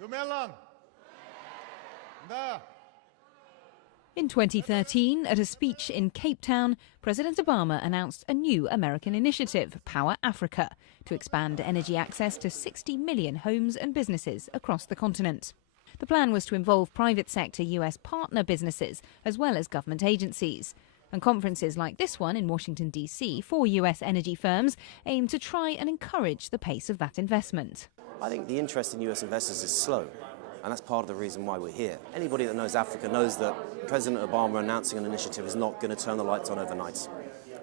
Dumelang. Da. In 2013, at a speech in Cape Town, President Obama announced a new American initiative, Power Africa, to expand energy access to 60 million homes and businesses across the continent. The plan was to involve private sector US partner businesses as well as government agencies. And conferences like this one in Washington, D.C. for US energy firms aim to try and encourage the pace of that investment. I think the interest in US investors is slow, and that's part of the reason why we're here. Anybody that knows Africa knows that President Obama announcing an initiative is not going to turn the lights on overnight.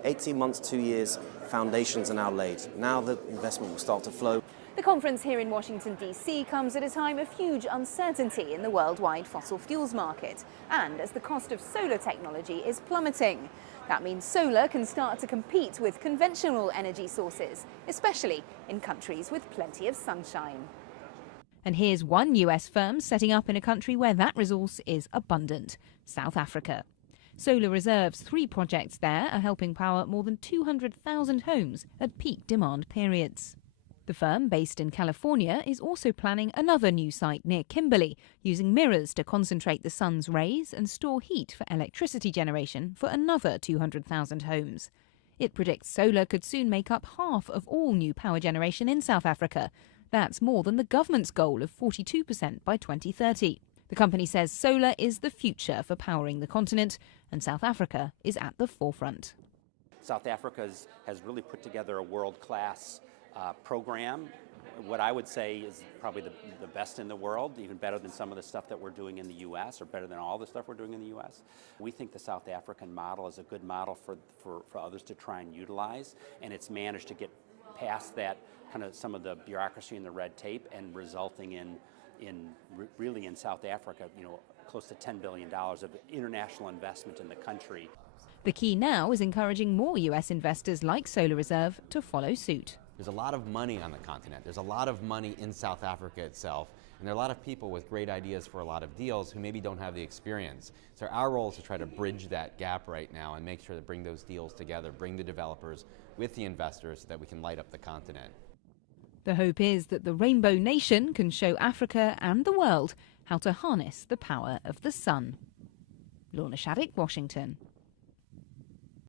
18 months, 2 years, foundations are now laid. Now the investment will start to flow. The conference here in Washington, D.C. comes at a time of huge uncertainty in the worldwide fossil fuels market and as the cost of solar technology is plummeting. That means solar can start to compete with conventional energy sources, especially in countries with plenty of sunshine. And here's one US firm setting up in a country where that resource is abundant, South Africa. Solar Reserve's 3 projects there are helping power more than 200,000 homes at peak demand periods. The firm, based in California, is also planning another new site near Kimberley, using mirrors to concentrate the sun's rays and store heat for electricity generation for another 200,000 homes. It predicts solar could soon make up half of all new power generation in South Africa. That's more than the government's goal of 42% by 2030. The company says solar is the future for powering the continent, and South Africa is at the forefront. South Africa has really put together a world-class program. What I would say is probably the best in the world, even better than some of the stuff that we're doing in the U.S. or better than all the stuff we're doing in the U.S. We think the South African model is a good model for others to try and utilize, and it's managed to get past that kind of some of the bureaucracy and the red tape and resulting in really in South Africa, close to $10 billion of international investment in the country. The key now is encouraging more U.S. investors like Solar Reserve to follow suit. There's a lot of money on the continent. There's a lot of money in South Africa itself. And there are a lot of people with great ideas for a lot of deals who maybe don't have the experience. So our role is to try to bridge that gap right now and make sure to bring those deals together, bring the developers with the investors so that we can light up the continent. The hope is that the Rainbow Nation can show Africa and the world how to harness the power of the sun. Lorna Shattuck, Washington.